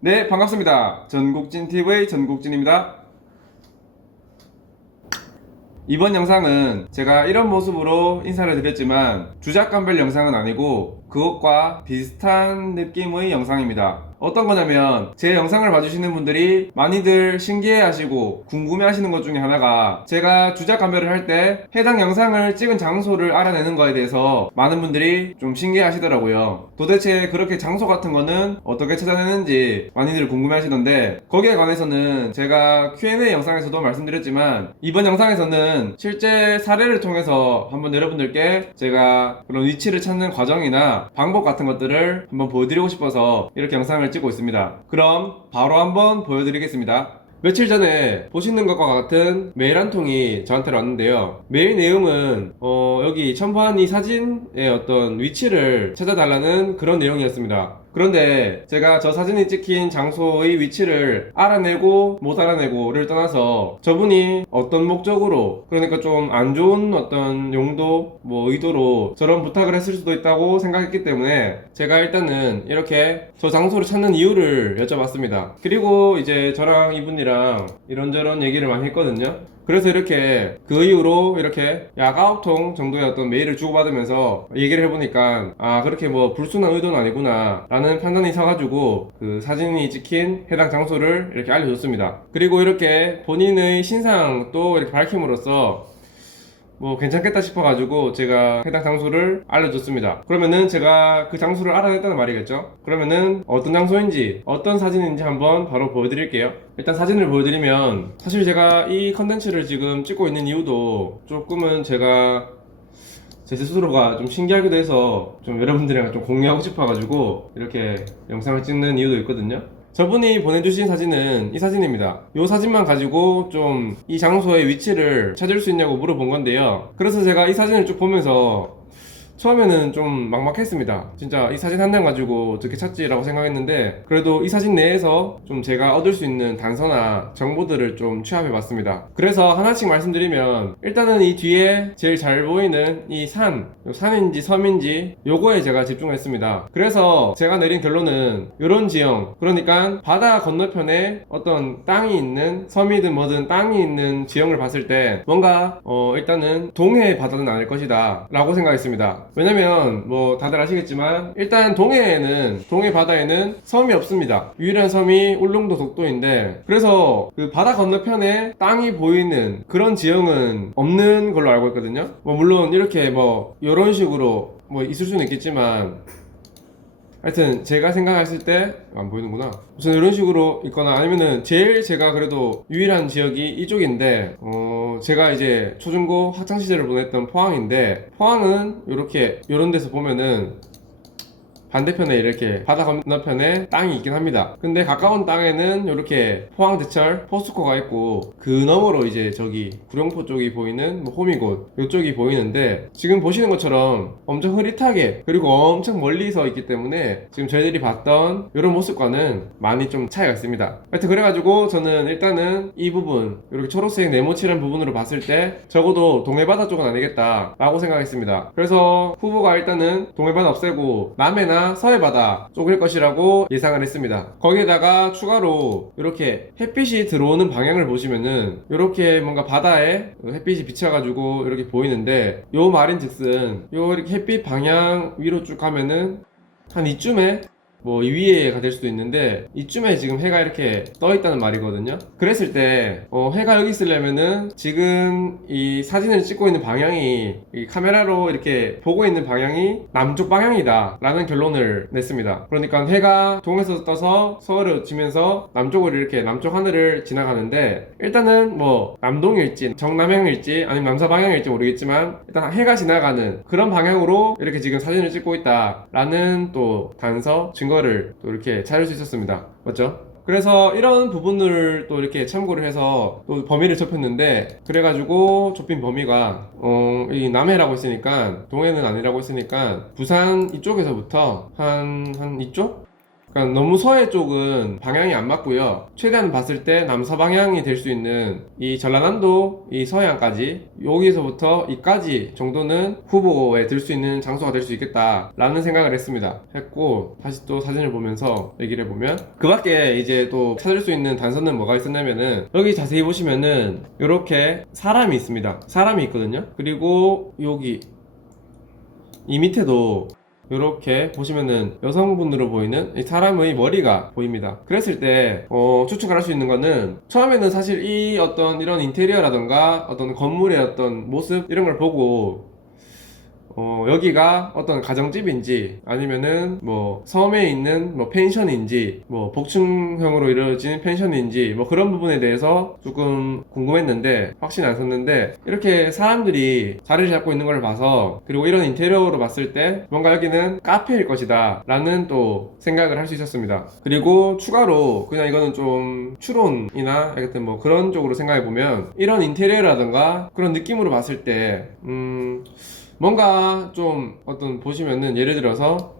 네, 반갑습니다. 전국진TV의 전국진입니다. 이번 영상은 제가 이런 모습으로 인사를 드렸지만 주작감별 영상은 아니고 그것과 비슷한 느낌의 영상입니다. 어떤 거냐면 제 영상을 봐주시는 분들이 많이들 신기해 하시고 궁금해 하시는 것 중에 하나가 제가 주작감별을 할 때 해당 영상을 찍은 장소를 알아내는 거에 대해서 많은 분들이 좀 신기해 하시더라고요. 도대체 그렇게 장소 같은 거는 어떻게 찾아내는지 많이들 궁금해 하시던데, 거기에 관해서는 제가 Q&A 영상에서도 말씀드렸지만 이번 영상에서는 실제 사례를 통해서 한번 여러분들께 제가 그런 위치를 찾는 과정이나 방법 같은 것들을 한번 보여드리고 싶어서 이렇게 영상을 찍고 있습니다. 그럼 바로 한번 보여드리겠습니다. 며칠 전에 보시는 것과 같은 메일 한 통이 저한테 왔는데요. 메일 내용은 여기 첨부한 이 사진의 어떤 위치를 찾아달라는 그런 내용이었습니다. 그런데 제가 저 사진이 찍힌 장소의 위치를 알아내고 못 알아내고를 떠나서 저분이 어떤 목적으로, 그러니까 좀 안 좋은 어떤 용도, 의도로 저런 부탁을 했을 수도 있다고 생각했기 때문에 제가 일단은 이렇게 저 장소를 찾는 이유를 여쭤봤습니다. 그리고 이제 저랑 이분이랑 이런저런 얘기를 많이 했거든요. 그래서 이렇게 그 이후로 이렇게 약 9통 정도의 어떤 메일을 주고받으면서 얘기를 해보니까 그렇게 불순한 의도는 아니구나 라는 판단이 서가지고 그 사진이 찍힌 해당 장소를 이렇게 알려줬습니다. 그리고 이렇게 본인의 신상도 이렇게 밝힘으로써 괜찮겠다 싶어가지고 제가 해당 장소를 알려줬습니다. 그러면은 제가 그 장소를 알아냈다는 말이겠죠? 그러면은 어떤 장소인지 어떤 사진인지 한번 바로 보여드릴게요. 일단 사진을 보여드리면, 사실 제가 이 컨텐츠를 지금 찍고 있는 이유도 조금은 제가 제 스스로가 좀 신기하기도 해서 좀 여러분들이랑 좀 공유하고 싶어가지고 이렇게 영상을 찍는 이유도 있거든요. 저분이 보내주신 사진은 이 사진입니다. 이 사진만 가지고 좀 이 장소의 위치를 찾을 수 있냐고 물어본 건데요. 그래서 제가 이 사진을 쭉 보면서 처음에는 좀 막막했습니다. 진짜 이 사진 한 장 가지고 어떻게 찾지라고 생각했는데, 그래도 이 사진 내에서 좀 제가 얻을 수 있는 단서나 정보들을 좀 취합해 봤습니다. 그래서 하나씩 말씀드리면, 일단은 이 뒤에 제일 잘 보이는 이 산인지 섬인지 요거에 제가 집중했습니다. 그래서 제가 내린 결론은 요런 지형, 그러니까 바다 건너편에 어떤 땅이 있는, 섬이든 뭐든 땅이 있는 지형을 봤을 때 뭔가 일단은 동해 바다는 아닐 것이다 라고 생각했습니다. 왜냐면 다들 아시겠지만 일단 동해 바다에는 섬이 없습니다. 유일한 섬이 울릉도 독도인데, 그래서 그 바다 건너편에 땅이 보이는 그런 지형은 없는 걸로 알고 있거든요. 물론 이렇게 이런 식으로 있을 수는 있겠지만, 하여튼 제가 생각했을 때 안 보이는구나. 우선 이런 식으로 있거나, 아니면은 제일 제가 그래도 유일한 지역이 이쪽인데, 제가 이제 초중고 학창시절을 보냈던 포항인데, 포항은 이렇게 이런 데서 보면은 반대편에 이렇게 바다 건너편에 땅이 있긴 합니다. 근데 가까운 땅에는 이렇게 포항제철 포스코가 있고, 그 너머로 이제 저기 구룡포 쪽이 보이는 호미곶 이쪽이 보이는데, 지금 보시는 것처럼 엄청 흐릿하게 그리고 엄청 멀리서 있기 때문에 지금 저희들이 봤던 이런 모습과는 많이 좀 차이가 있습니다. 하여튼 그래가지고 저는 일단은 이 부분, 이렇게 초록색 네모칠한 부분으로 봤을 때 적어도 동해바다 쪽은 아니겠다 라고 생각했습니다. 그래서 후보가 일단은 동해바다 없애고 남해나 서해바다 쪽일 것이라고 예상을 했습니다. 거기에다가 추가로 이렇게 햇빛이 들어오는 방향을 보시면은 이렇게 뭔가 바다에 햇빛이 비쳐가지고 이렇게 보이는데, 요 말인즉슨 요 이렇게 햇빛 방향 위로 쭉 가면은 한 이쯤에 이 위에가 될 수도 있는데, 이쯤에 지금 해가 이렇게 떠 있다는 말이거든요. 그랬을 때 해가 여기 있으려면은 지금 이 사진을 찍고 있는 방향이, 이 카메라로 이렇게 보고 있는 방향이 남쪽 방향이다 라는 결론을 냈습니다. 그러니까 해가 동에서 떠서 서울에 지면서 남쪽으로 이렇게 남쪽 하늘을 지나가는데, 일단은 남동일지 정남향일지 아니면 남서방향일지 모르겠지만 일단 해가 지나가는 그런 방향으로 이렇게 지금 사진을 찍고 있다 라는 또 단서, 증거를 또 이렇게 찾을 수 있었습니다. 맞죠? 그래서 이런 부분을 또 이렇게 참고를 해서 또 범위를 좁혔는데, 그래가지고 좁힌 범위가 이 남해라고 했으니까, 동해는 아니라고 했으니까 부산 이쪽에서부터 한 이쪽? 그러니까 너무 서해 쪽은 방향이 안 맞고요. 최대한 봤을 때 남서방향이 될 수 있는 이 전라남도 이 서해안까지 여기서부터 이까지 정도는 후보에 들 수 있는 장소가 될 수 있겠다 라는 생각을 했고 다시 또 사진을 보면서 얘기를 해보면 그 밖에 이제 또 찾을 수 있는 단서는 뭐가 있었냐면은 여기 자세히 보시면은 이렇게 사람이 있습니다. 사람이 있거든요. 그리고 여기 이 밑에도 이렇게 보시면은 여성분으로 보이는 이 사람의 머리가 보입니다. 그랬을 때 추측을 할 수 있는 거는 처음에는 사실 이 어떤 이런 인테리어라던가 어떤 건물의 어떤 모습 이런 걸 보고 여기가 어떤 가정집인지 아니면은 뭐 섬에 있는 뭐 펜션인지 뭐 복층형으로 이루어진 펜션인지 뭐 그런 부분에 대해서 조금 궁금했는데 확신이 안 섰는데 이렇게 사람들이 자리를 잡고 있는 걸 봐서 그리고 이런 인테리어로 봤을 때 뭔가 여기는 카페일 것이다 라는 또 생각을 할 수 있었습니다. 그리고 추가로 그냥 이거는 좀 추론이나 하여튼 뭐 그런 쪽으로 생각해 보면 이런 인테리어라던가 그런 느낌으로 봤을 때 뭔가 좀 어떤 보시면은 예를 들어서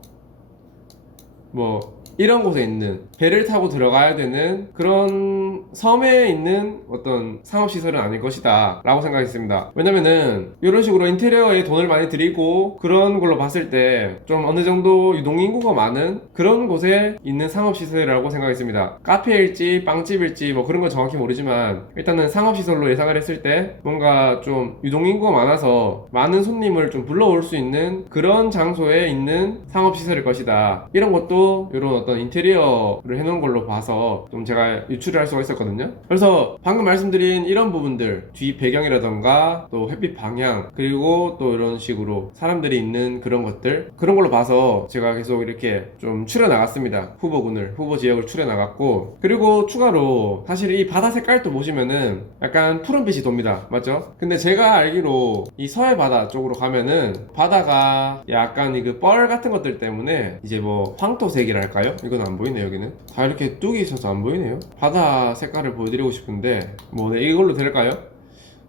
뭐 이런 곳에 있는 배를 타고 들어가야 되는 그런 섬에 있는 어떤 상업시설은 아닐 것이다 라고 생각했습니다. 왜냐면은 이런 식으로 인테리어에 돈을 많이 들이고 그런 걸로 봤을 때 좀 어느 정도 유동인구가 많은 그런 곳에 있는 상업시설이라고 생각했습니다. 카페일지 빵집일지 뭐 그런 건 정확히 모르지만 일단은 상업시설로 예상을 했을 때 뭔가 좀 유동인구가 많아서 많은 손님을 좀 불러올 수 있는 그런 장소에 있는 상업시설일 것이다. 이런 것도 이런 어떤 인테리어를 해놓은 걸로 봐서 좀 제가 유추를 할 수가 있었거든요. 그래서 방금 말씀드린 이런 부분들 뒤 배경이라던가 또 햇빛 방향 그리고 또 이런 식으로 사람들이 있는 그런 것들 그런 걸로 봐서 제가 계속 이렇게 좀 추려 나갔습니다. 후보 지역을 추려 나갔고 그리고 추가로 사실 이 바다 색깔도 보시면은 약간 푸른빛이 돕니다. 맞죠? 근데 제가 알기로 이 서해 바다 쪽으로 가면은 바다가 약간 이 그 뻘 같은 것들 때문에 이제 뭐 황토색이랄까요? 이건 안 보이네요. 여기는 다 이렇게 뚝이 있어서 안 보이네요. 바다 색깔을 보여드리고 싶은데 뭐 네, 이걸로 될까요?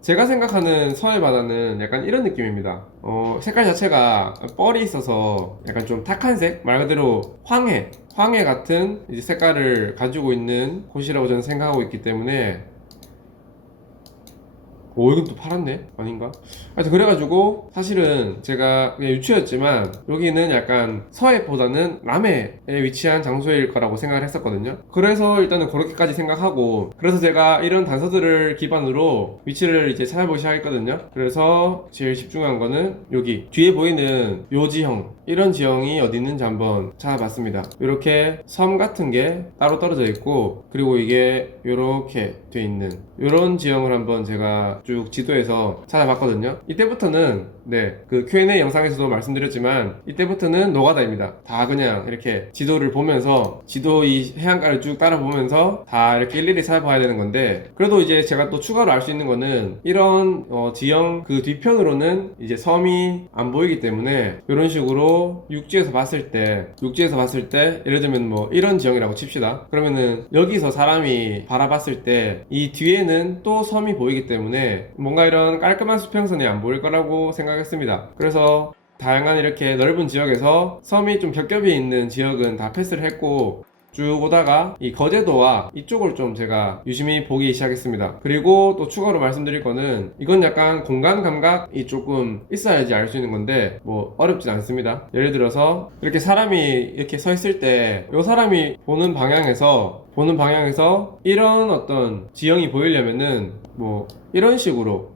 제가 생각하는 서해 바다는 약간 이런 느낌입니다. 색깔 자체가 뻘이 있어서 약간 좀 탁한색 말 그대로 황해 같은 이제 색깔을 가지고 있는 곳이라고 저는 생각하고 있기 때문에 이건 또 팔았네? 아닌가? 하여튼 그래가지고 사실은 제가 그냥 유추였지만 여기는 약간 서해보다는 남해에 위치한 장소일 거라고 생각을 했었거든요. 그래서 일단은 그렇게까지 생각하고 그래서 제가 이런 단서들을 기반으로 위치를 이제 찾아보기 시작했거든요. 그래서 제일 집중한 거는 여기 뒤에 보이는 요 지형 이런 지형이 어디 있는지 한번 찾아봤습니다. 이렇게 섬 같은 게 따로 떨어져 있고 그리고 이게 이렇게 돼 있는 이런 지형을 한번 제가 쭉 지도에서 찾아봤거든요. 이때부터는 그 Q&A 영상에서도 말씀드렸지만 이때부터는 노가다입니다. 다 그냥 이렇게 지도를 보면서 지도 이 해안가를 쭉 따라보면서 다 이렇게 일일이 찾아봐야 되는 건데 그래도 이제 제가 또 추가로 알 수 있는 거는 이런 지형 그 뒤편으로는 이제 섬이 안 보이기 때문에 이런 식으로 육지에서 봤을 때 예를 들면 뭐 이런 지형이라고 칩시다. 그러면은 여기서 사람이 바라봤을 때 이 뒤에는 또 섬이 보이기 때문에 뭔가 이런 깔끔한 수평선이 안 보일 거라고 생각했습니다. 그래서 다양한 이렇게 넓은 지역에서 섬이 좀 겹겹이 있는 지역은 다 패스를 했고 쭉 오다가 이 거제도와 이쪽을 좀 제가 유심히 보기 시작했습니다. 그리고 또 추가로 말씀드릴 거는 이건 약간 공간 감각이 조금 있어야지 알 수 있는 건데 뭐 어렵진 않습니다. 예를 들어서 이렇게 사람이 이렇게 서 있을 때 이 사람이 보는 방향에서 이런 어떤 지형이 보이려면은 뭐 이런 식으로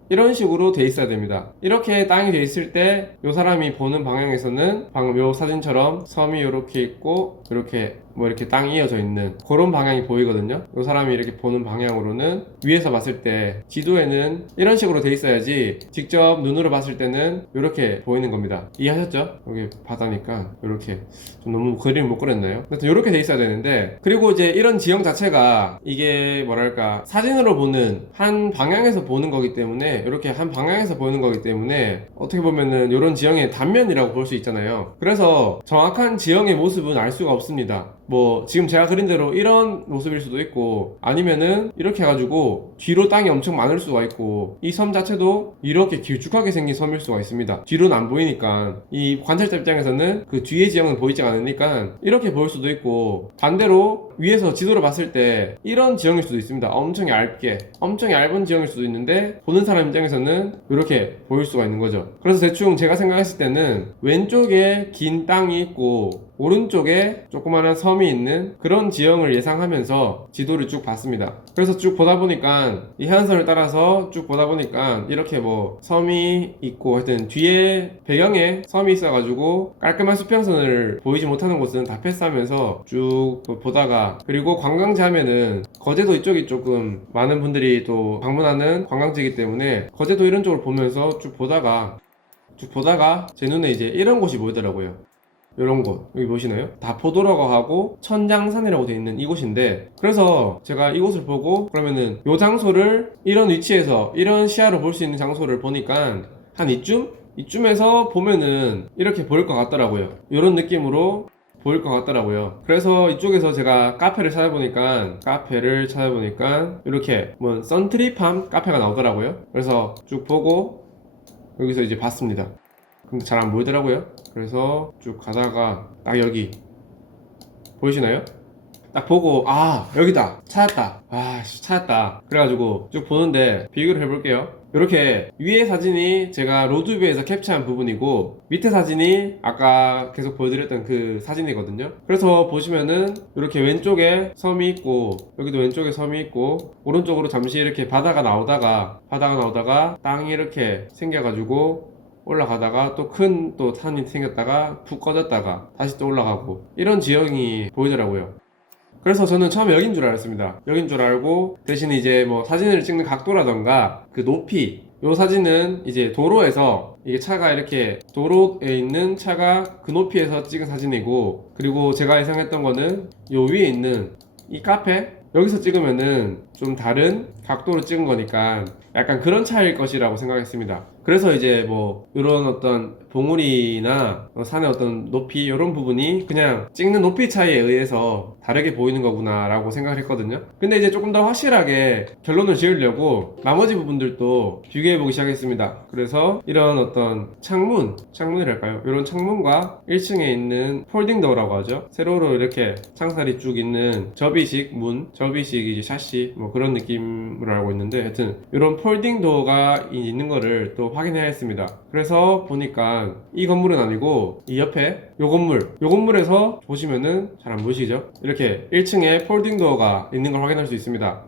돼 있어야 됩니다. 이렇게 땅이 돼 있을 때 이 사람이 보는 방향에서는 방금 요 사진처럼 섬이 이렇게 있고 이렇게 뭐 이렇게 땅이 이어져 있는 그런 방향이 보이거든요. 이 사람이 이렇게 보는 방향으로는 위에서 봤을 때 지도에는 이런 식으로 돼 있어야지 직접 눈으로 봤을 때는 이렇게 보이는 겁니다. 이해하셨죠? 여기 바다니까 이렇게 좀 너무 그림을 못 그렸나요? 하여튼 이렇게 돼 있어야 되는데 그리고 이제 이런 지형 자체가 이게 뭐랄까 사진으로 보는 한 방향에서 보는 거기 때문에 이렇게 한 방향에서 보이는 거기 때문에 어떻게 보면은 이런 지형의 단면이라고 볼 수 있잖아요. 그래서 정확한 지형의 모습은 알 수가 없습니다. 뭐 지금 제가 그린 대로 이런 모습일 수도 있고, 아니면은 이렇게 해가지고 뒤로 땅이 엄청 많을 수가 있고, 이 섬 자체도 이렇게 길쭉하게 생긴 섬일 수가 있습니다. 뒤로는 안 보이니까, 이 관찰자 입장에서는 그 뒤에 지형은 보이지 않으니까 이렇게 보일 수도 있고, 반대로 위에서 지도를 봤을 때 이런 지형일 수도 있습니다. 엄청 얇은 지형일 수도 있는데, 보는 사람 입장에서는 이렇게 보일 수가 있는 거죠. 그래서 대충 제가 생각했을 때는 왼쪽에 긴 땅이 있고 오른쪽에 조그마한 섬이 있는 그런 지형을 예상하면서 지도를 쭉 봤습니다. 그래서 쭉 보다 보니까 이 해안선을 따라서 쭉 보다 보니까 이렇게 뭐 섬이 있고, 하여튼 뒤에 배경에 섬이 있어가지고 깔끔한 수평선을 보이지 못하는 곳은 다 패스하면서 쭉 보다가, 그리고 관광지 하면은 거제도 이쪽이 조금 많은 분들이 또 방문하는 관광지이기 때문에 거제도 이런 쪽을 보면서 쭉 보다가 제 눈에 이제 이런 곳이 보이더라고요. 이런 곳, 여기 보시나요? 다포도라고 하고 천장산이라고 되어 있는 이곳인데, 그래서 제가 이곳을 보고 그러면은 이 장소를 이런 위치에서 이런 시야로 볼 수 있는 장소를 보니까 한 이쯤에서 보면은 이렇게 보일 것 같더라고요. 이런 느낌으로 보일 것 같더라고요. 그래서 이쪽에서 제가 카페를 찾아보니까 이렇게 뭐 선트리팜 카페가 나오더라고요. 그래서 쭉 보고 여기서 이제 봤습니다. 근데 잘 안 보이더라고요. 그래서 쭉 가다가 딱 여기 보이시나요? 딱 보고, 아 여기다, 찾았다. 그래가지고 쭉 보는데 비교를 해볼게요. 이렇게 위에 사진이 제가 로드뷰에서 캡처한 부분이고, 밑에 사진이 아까 계속 보여드렸던 그 사진이거든요. 그래서 보시면은 이렇게 왼쪽에 섬이 있고, 여기도 왼쪽에 섬이 있고, 오른쪽으로 잠시 이렇게 바다가 나오다가 땅이 이렇게 생겨가지고 올라가다가 또 큰 또 산이 생겼다가 푹 꺼졌다가 다시 또 올라가고, 이런 지형이 보이더라고요. 그래서 저는 처음에 여긴 줄 알았습니다. 여긴 줄 알고, 대신 이제 뭐 사진을 찍는 각도라던가 그 높이, 요 사진은 이제 도로에서, 이게 차가 이렇게 도로에 있는 차가 그 높이에서 찍은 사진이고, 그리고 제가 예상했던 거는 요 위에 있는 이 카페, 여기서 찍으면은 좀 다른 각도로 찍은 거니까 약간 그런 차이일 것이라고 생각했습니다. 그래서 이제 뭐 이런 어떤 봉우리나 산의 어떤 높이, 이런 부분이 그냥 찍는 높이 차이에 의해서 다르게 보이는 거구나 라고 생각을 했거든요. 근데 이제 조금 더 확실하게 결론을 지으려고 나머지 부분들도 비교해 보기 시작했습니다. 그래서 이런 어떤 창문이랄까요? 이런 창문과 1층에 있는 폴딩 도어라고 하죠. 세로로 이렇게 창살이 쭉 있는 접이식 이제 샤시 뭐 그런 느낌으로 알고 있는데, 하여튼 이런 폴딩 도어가 있는 거를 또 확인해야 했습니다. 그래서 보니까 이 건물은 아니고 이 옆에 요 건물에서 보시면은 잘 안 보이시죠? 이렇게 1층에 폴딩 도어가 있는 걸 확인할 수 있습니다.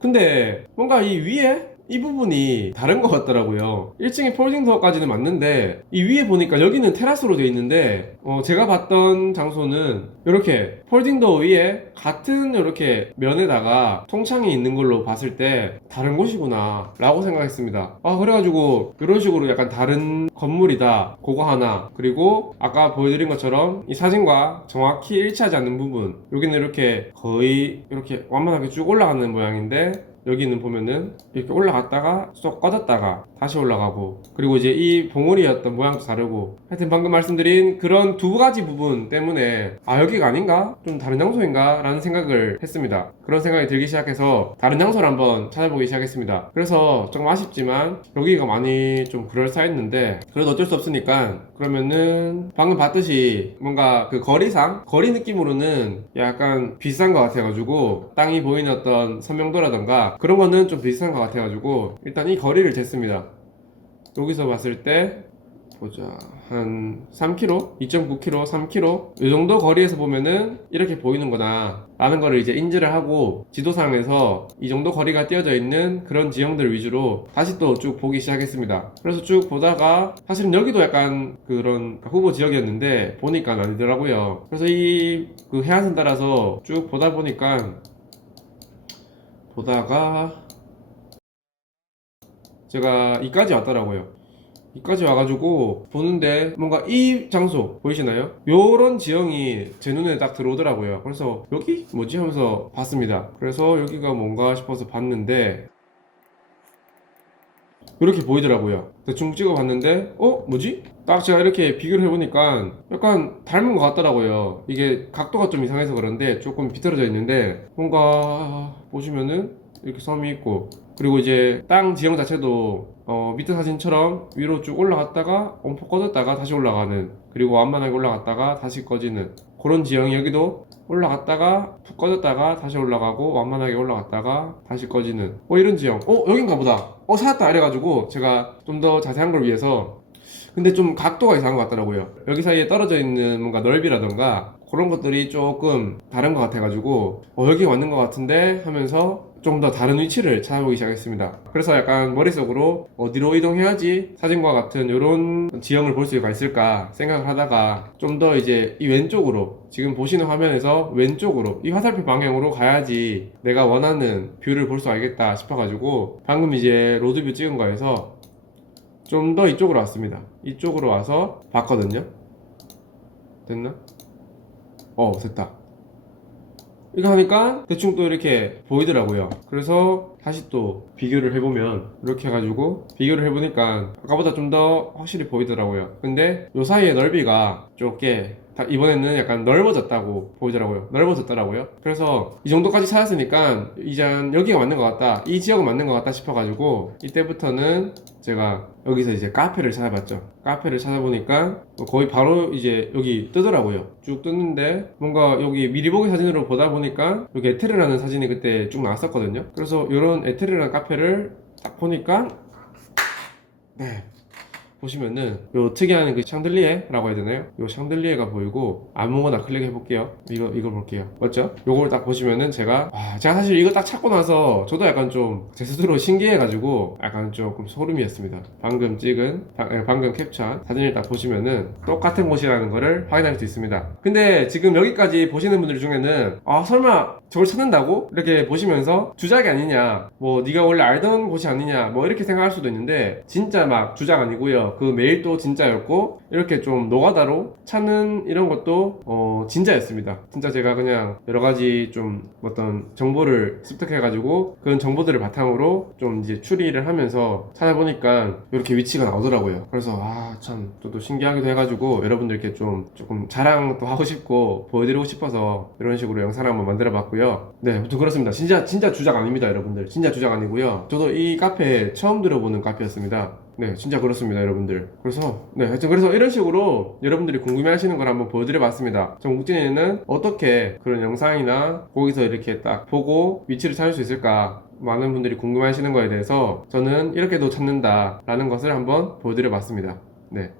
근데 뭔가 이 위에 이 부분이 다른 것 같더라고요. 1층에 폴딩 도어까지는 맞는데 이 위에 보니까 여기는 테라스로 되어 있는데, 제가 봤던 장소는 이렇게 폴딩 도어 위에 같은 이렇게 면에다가 통창이 있는 걸로 봤을 때 다른 곳이구나 라고 생각했습니다. 그래가지고 이런 식으로 약간 다른 건물이다, 그거 하나, 그리고 아까 보여드린 것처럼 이 사진과 정확히 일치하지 않는 부분, 여기는 이렇게 거의 이렇게 완만하게 쭉 올라가는 모양인데, 여기는 보면은 이렇게 올라갔다가 쏙 꺼졌다가 다시 올라가고, 그리고 이제 이 봉우리였던 모양도 다르고, 하여튼 방금 말씀드린 그런 두 가지 부분 때문에 여기가 아닌가? 좀 다른 장소인가? 라는 생각을 했습니다. 그런 생각이 들기 시작해서 다른 장소를 한번 찾아보기 시작했습니다. 그래서 조금 아쉽지만 여기가 많이 좀 그럴싸했는데, 그래도 어쩔 수 없으니까 그러면은 방금 봤듯이 뭔가 그 거리 느낌으로는 약간 비싼 것 같아가지고, 땅이 보이는 어떤 선명도라던가 그런 거는 좀 비슷한 것 같아가지고 일단 이 거리를 쟀습니다. 여기서 봤을 때 보자, 한 3km, 2.9km, 3km 이 정도 거리에서 보면은 이렇게 보이는 거나 라는 거를 이제 인지를 하고, 지도상에서 이 정도 거리가 띄어져 있는 그런 지형들 위주로 다시 또 쭉 보기 시작했습니다. 그래서 쭉 보다가 사실은 여기도 약간 그런 후보 지역이었는데 보니까 아니더라고요. 그래서 이 그 해안선 따라서 쭉 보다가 제가 이까지 왔더라고요. 이까지 와가지고 보는데 뭔가 이 장소 보이시나요? 요런 지형이 제 눈에 딱 들어오더라고요. 그래서 여기 뭐지 하면서 봤습니다. 그래서 여기가 뭔가 싶어서 봤는데 이렇게 보이더라고요. 대충 찍어봤는데 뭐지? 딱 제가 이렇게 비교를 해보니까 약간 닮은 것 같더라고요. 이게 각도가 좀 이상해서 그런데 조금 비틀어져 있는데 뭔가 보시면은 이렇게 섬이 있고, 그리고 이제 땅 지형 자체도 밑에 사진처럼 위로 쭉 올라갔다가 엄포 꺼졌다가 다시 올라가는, 그리고 완만하게 올라갔다가 다시 꺼지는 그런 지형이 여기도 올라갔다가 푹 꺼졌다가 다시 올라가고 완만하게 올라갔다가 다시 꺼지는 이런 지형. 여긴가 보다, 찾았다 이래가지고 제가 좀 더 자세한 걸 위해서, 근데 좀 각도가 이상한 것 같더라고요. 여기 사이에 떨어져 있는 뭔가 넓이라던가 그런 것들이 조금 다른 것 같아가지고 여기 맞는 것 같은데 하면서 좀 더 다른 위치를 찾아보기 시작했습니다. 그래서 약간 머릿속으로 어디로 이동해야지 사진과 같은 이런 지형을 볼 수가 있을까 생각을 하다가 좀 더 이제 이 왼쪽으로, 지금 보시는 화면에서 왼쪽으로 이 화살표 방향으로 가야지 내가 원하는 뷰를 볼 수 있겠다 싶어가지고 방금 이제 로드뷰 찍은 거에서 좀 더 이쪽으로 왔습니다. 이쪽으로 와서 봤거든요. 됐나? 됐다. 이거 하니까 대충 또 이렇게 보이더라고요. 그래서 다시 또 비교를 해보면 이렇게 해가지고 비교를 해보니까 아까보다 좀 더 확실히 보이더라고요. 근데 요 사이의 넓이가 좁게 이번에는 약간 넓어졌다고 보이더라고요. 넓어졌더라고요. 그래서 이 정도까지 찾았으니까 이제 여기가 맞는 것 같다, 이 지역은 맞는 것 같다 싶어가지고 이때부터는 제가 여기서 이제 카페를 찾아봤죠. 카페를 찾아보니까 거의 바로 이제 여기 뜨더라고요. 쭉 떴는데 뭔가 여기 미리 보기 사진으로 보다 보니까 여기 에테르라는 사진이 그때 쭉 나왔었거든요. 그래서 이런 에테르라는 카페를 딱 보니까, 네, 보시면은 요 특이한 그 샹들리에라고 해야 되나요? 요 샹들리에가 보이고 아무거나 클릭해 볼게요. 이걸 볼게요. 맞죠? 요걸 딱 보시면은 제가 사실 이거 딱 찾고 나서 저도 약간 좀 제 스스로 신기해 가지고 약간 조금 소름이었습니다. 방금 캡처한 사진을 딱 보시면은 똑같은 곳이라는 거를 확인할 수 있습니다. 근데 지금 여기까지 보시는 분들 중에는 설마 저걸 찾는다고? 이렇게 보시면서 주작이 아니냐, 뭐 네가 원래 알던 곳이 아니냐, 뭐 이렇게 생각할 수도 있는데 진짜 막 주작 아니고요. 그 메일도 진짜였고 이렇게 좀 노가다로 찾는 이런 것도 진짜였습니다. 진짜 제가 그냥 여러 가지 좀 어떤 정보를 습득해 가지고 그런 정보들을 바탕으로 좀 이제 추리를 하면서 찾아보니까 이렇게 위치가 나오더라고요. 그래서 참 저도 신기하기도 해가지고 여러분들께 좀 조금 자랑도 하고 싶고 보여드리고 싶어서 이런 식으로 영상을 한번 만들어 봤고요. 네, 아무튼 그렇습니다. 진짜 주작 아닙니다, 여러분들. 진짜 주작 아니고요. 저도 이 카페 처음 들어보는 카페였습니다. 네, 진짜 그렇습니다, 여러분들. 그래서 하여튼 그래서 이런 식으로 여러분들이 궁금해 하시는 걸 한번 보여드려 봤습니다. 정국진이는 어떻게 그런 영상이나 거기서 이렇게 딱 보고 위치를 찾을 수 있을까, 많은 분들이 궁금해 하시는 거에 대해서 저는 이렇게도 찾는다 라는 것을 한번 보여드려 봤습니다. 네,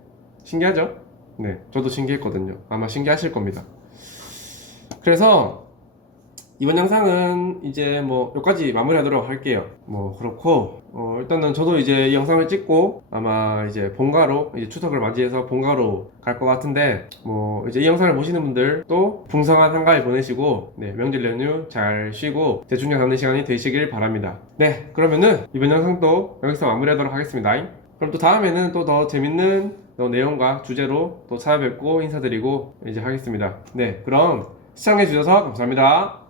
신기하죠? 네, 저도 신기했거든요. 아마 신기하실 겁니다. 그래서 이번 영상은 이제 뭐 여기까지 마무리하도록 할게요. 뭐 그렇고 일단은 저도 이제 이 영상을 찍고 아마 이제 본가로, 이제 추석을 맞이해서 본가로 갈 것 같은데, 뭐 이제 이 영상을 보시는 분들도 풍성한 한가위 보내시고 명절 연휴 잘 쉬고 대충령 잡는 시간이 되시길 바랍니다. 네, 그러면은 이번 영상도 여기서 마무리하도록 하겠습니다. 그럼 또 다음에는 또 더 재밌는 내용과 주제로 또 찾아뵙고 인사드리고 이제 하겠습니다. 네, 그럼 시청해주셔서 감사합니다.